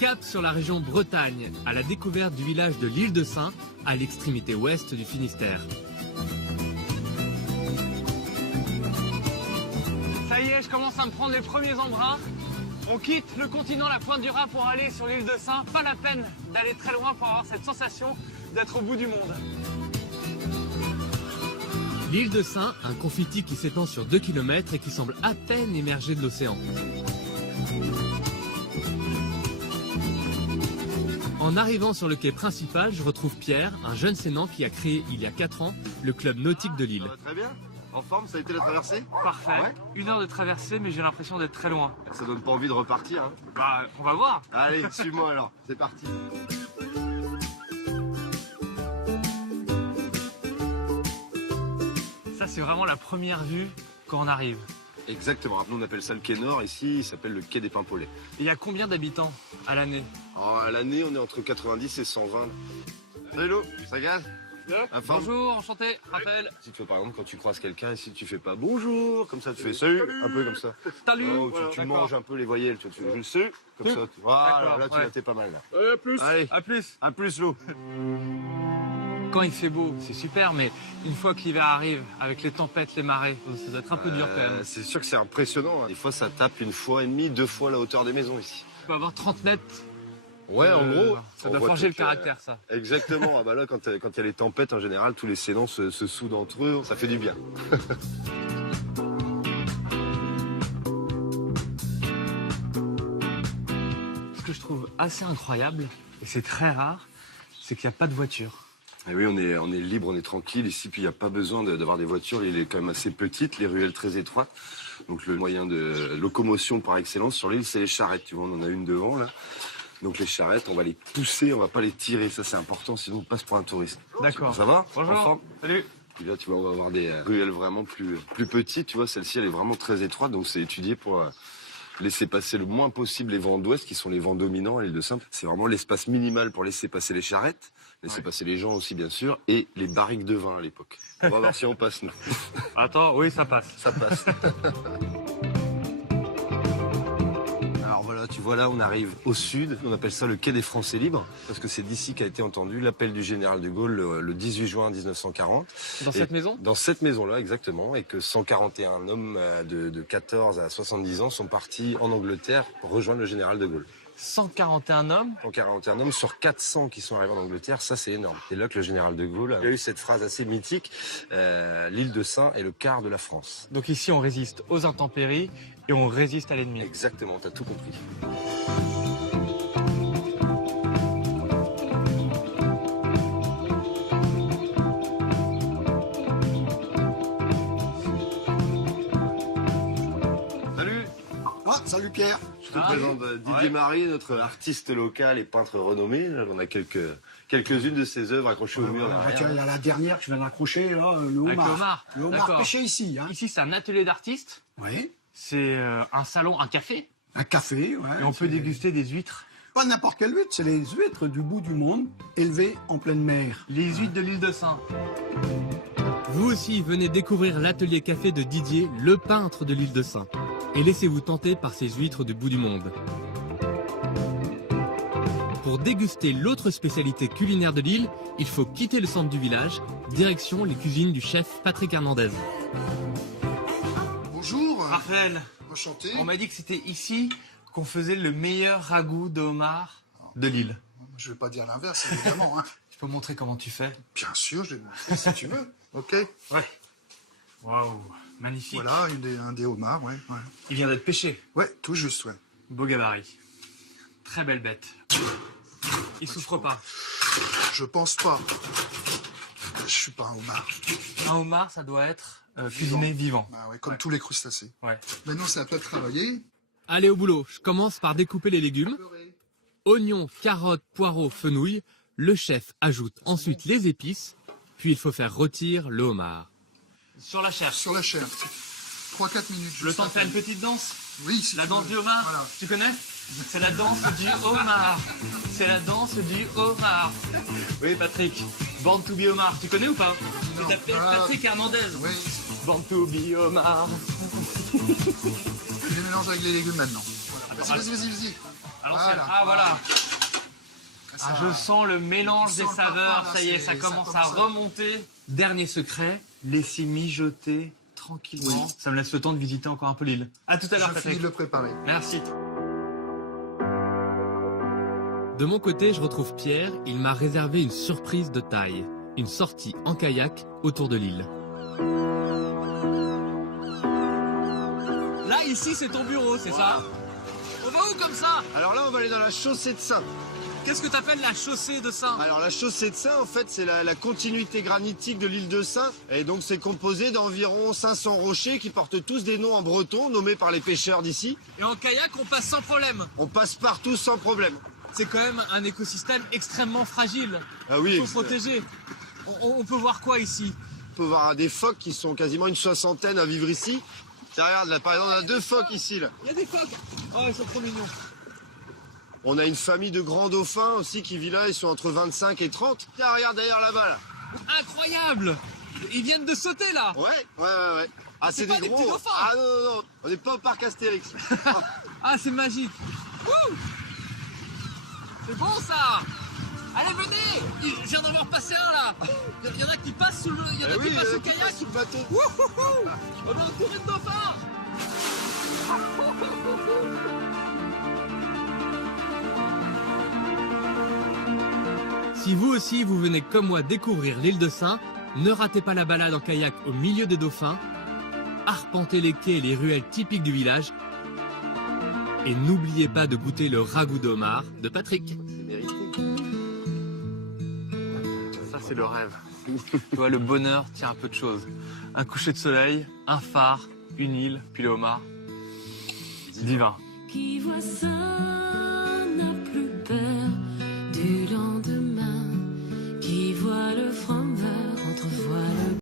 Cap sur la région Bretagne, à la découverte du village de l'Île de Saint, à l'extrémité ouest du Finistère. Ça y est, je commence à me prendre les premiers embruns. On quitte le continent, la pointe du Raz pour aller sur l'île de Saint. Pas la peine d'aller très loin pour avoir cette sensation d'être au bout du monde. L'île de Saint, un confiti qui s'étend sur 2 km et qui semble à peine émerger de l'océan. En arrivant sur le quai principal, je retrouve Pierre, un jeune sénant qui a créé il y a 4 ans le club nautique de l'île. Ça va très bien. En forme, ça a été la traversée? Parfait. Ouais. 1 heure de traversée, mais j'ai l'impression d'être très loin. Ça donne pas envie de repartir, hein. Bah, on va voir. Allez, suis-moi alors, c'est parti. Ça, c'est vraiment la première vue quand on arrive. Exactement, nous on appelle ça le quai nord, ici il s'appelle le quai des Paimpolais. Il y a combien d'habitants à l'année? Alors, à l'année, on est entre 90 et 120. Salut Lou, ça gaze? La forme? Bonjour, enchanté, Raphaël. Si tu fais par exemple, quand tu croises quelqu'un, ici tu fais pas bonjour, comme ça tu fais salut, un peu comme ça. Salut. Oh, Voilà, tu d'accord. manges un peu les voyelles, tu fais je sais, comme ça. Voilà, D'accord, là tu ouais. l'as, t'es pas mal là. À plus. Allez, À plus. à plus Lou. Quand il fait beau, c'est super, mais une fois que l'hiver arrive, avec les tempêtes, les marées, ça doit être un peu dur quand même. C'est sûr que c'est impressionnant, hein. Des fois ça tape 1 fois et demie, 2 fois la hauteur des maisons ici. Tu peux avoir 30 mètres. Ouais, en gros. Ça on doit voit forger le toute, caractère, ça. Exactement. Ah bah là, quand il y a les tempêtes, en général, tous les sénants se soudent entre eux. Ça fait du bien. Ce que je trouve assez incroyable, et c'est très rare, c'est qu'il n'y a pas de voiture. Et oui, on est libre, on est tranquille ici. Puis il n'y a pas besoin d'avoir des voitures. L'île est quand même assez petite, les ruelles très étroites. Donc le moyen de locomotion par excellence sur l'île, c'est les charrettes. Tu vois, on en a une devant là. Donc les charrettes, on va les pousser, on va pas les tirer. Ça c'est important, sinon on passe pour un touriste. D'accord. Ça va? Bonjour. En forme? Salut. Puis là, tu vois, on va avoir des ruelles vraiment plus petites. Tu vois, celle-ci, elle est vraiment très étroite. Donc c'est étudié pour laisser passer le moins possible les vents d'ouest, qui sont les vents dominants à l'île de Saint. C'est vraiment l'espace minimal pour laisser passer les charrettes, laisser passer les gens aussi, bien sûr, et les barriques de vin à l'époque. On va voir si on passe, nous. Attends, oui, ça passe. Ça passe. Alors voilà, tu vois là, on arrive au sud. On appelle ça le quai des Français libres, parce que c'est d'ici qu'a été entendu l'appel du général de Gaulle le 18 juin 1940. Dans cette maison? Dans cette maison-là, exactement, et que 141 hommes de 14 à 70 ans sont partis en Angleterre pour rejoindre le général de Gaulle. 141 hommes. 141 hommes sur 400 qui sont arrivés en Angleterre, ça c'est énorme. C'est là que le général de Gaulle a eu cette phrase assez mythique, l'île de Saint est le quart de la France. Donc ici, on résiste aux intempéries et on résiste à l'ennemi. Exactement, t'as tout compris. Salut. Ah, salut Pierre. Je te présente Didier Marie, notre artiste local et peintre renommé. Là, on a quelques-unes de ses œuvres accrochées au mur derrière. Tiens, il y a la dernière que je viens d'accrocher, là, le Avec homard. le homard. Le homard D'accord. pêché ici. Hein. Ici, c'est un atelier d'artistes. Oui. C'est un salon, un café. Un café, ouais. Et on peut c'est- déguster des huîtres. Pas n'importe quelle huître, c'est les huîtres du bout du monde, élevées en pleine mer. Les huîtres de l'île de Saint. Vous aussi venez découvrir l'atelier café de Didier, le peintre de l'île de Saint. Et laissez-vous tenter par ces huîtres du bout du monde. Pour déguster l'autre spécialité culinaire de l'île, il faut quitter le centre du village, direction les cuisines du chef Patrick Hernandez. Bonjour. Raphaël, Enchanté. on m'a dit que c'était ici qu'on faisait le meilleur ragoût de homard de l'île. Je vais pas dire l'inverse, évidemment. Hein. Tu peux montrer comment tu fais? Bien sûr, je vais te montrer si tu veux. Ok. Ouais. Waouh, magnifique. Voilà, un des homards, ouais. Il vient d'être pêché. Ouais, tout juste, ouais. Beau gabarit. Très belle bête. Il souffre pas. Je pense pas. Je suis pas un homard. Un homard, ça doit être cuisiné vivant. Bah ouais, comme tous les crustacés. Ouais. Maintenant, c'est à toi de travailler. Allez au boulot, je commence par découper les légumes. Oignons, carottes, poireaux, fenouil. Le chef ajoute ensuite les épices, puis il faut faire rôtir le homard. Sur la chair. Sur la chair. 3-4 minutes. Le juste temps de faire après. une petite danse. Oui, si La tu danse veux. du homard. Voilà. Tu connais? C'est la danse du homard. C'est la danse du homard. Oui, Patrick. Born to be homard. Tu connais ou pas? Tu Non. t'appelles Ah. Patrick Hernandez. Oui, Born to be homard. je les mélange avec les légumes maintenant. Voilà. Vas-y, vas-y, vas-y, vas-y. À l'ancienne. Ah voilà. Ah, je sens le mélange des saveurs, ça y est, ça commence à remonter. Dernier secret, laissez mijoter tranquillement. Oui. Ça me laisse le temps de visiter encore un peu l'île. À tout à l'heure, Je Patrick. finis de le préparer. Merci. De mon côté, je retrouve Pierre. Il m'a réservé une surprise de taille. Une sortie en kayak autour de l'île. Là, ici, c'est ton bureau, c'est ça? On va où comme ça? Alors là, on va aller dans la chaussée de Saint. Qu'est-ce que t'appelles la chaussée de Saint? Alors la chaussée de Saint, en fait, c'est la continuité granitique de l'île de Saint. Et donc c'est composé d'environ 500 rochers qui portent tous des noms en breton, nommés par les pêcheurs d'ici. Et en kayak, on passe sans problème. On passe partout sans problème. C'est quand même un écosystème extrêmement fragile. Ah oui, Il faut protéger. On peut voir quoi ici? on peut voir des phoques qui sont quasiment une soixantaine à vivre ici. Tiens, regarde, là, par exemple, on a 2 phoques ici. Là. Il y a des phoques. Oh, ils sont trop mignons. On a une famille de grands dauphins aussi qui vit là, ils sont entre 25 et 30. Tiens, regarde d'ailleurs là-bas, là. Incroyable! Ils viennent de sauter là! Ouais. Ah, c'est pas des des gros. petits dauphins. Ah non, on n'est pas au parc Astérix. Ah, c'est magique! Wouh! C'est bon ça! Allez, venez! Je viens d'en voir passer un là! Il y en a qui passent sous le, il y en a qui passent au kayak! sous le bateau. Wouhouhou! On est entouré de dauphins! Si vous aussi vous venez comme moi découvrir l'île de Saint, ne ratez pas la balade en kayak au milieu des dauphins, arpentez les quais et les ruelles typiques du village, et n'oubliez pas de goûter le ragoût d'homard de Patrick. C'est mérité. Ça, c'est le rêve. Tu vois, le bonheur tient à peu de choses. Un coucher de soleil, un phare, une île, puis le homard. Divin. Qui voit ça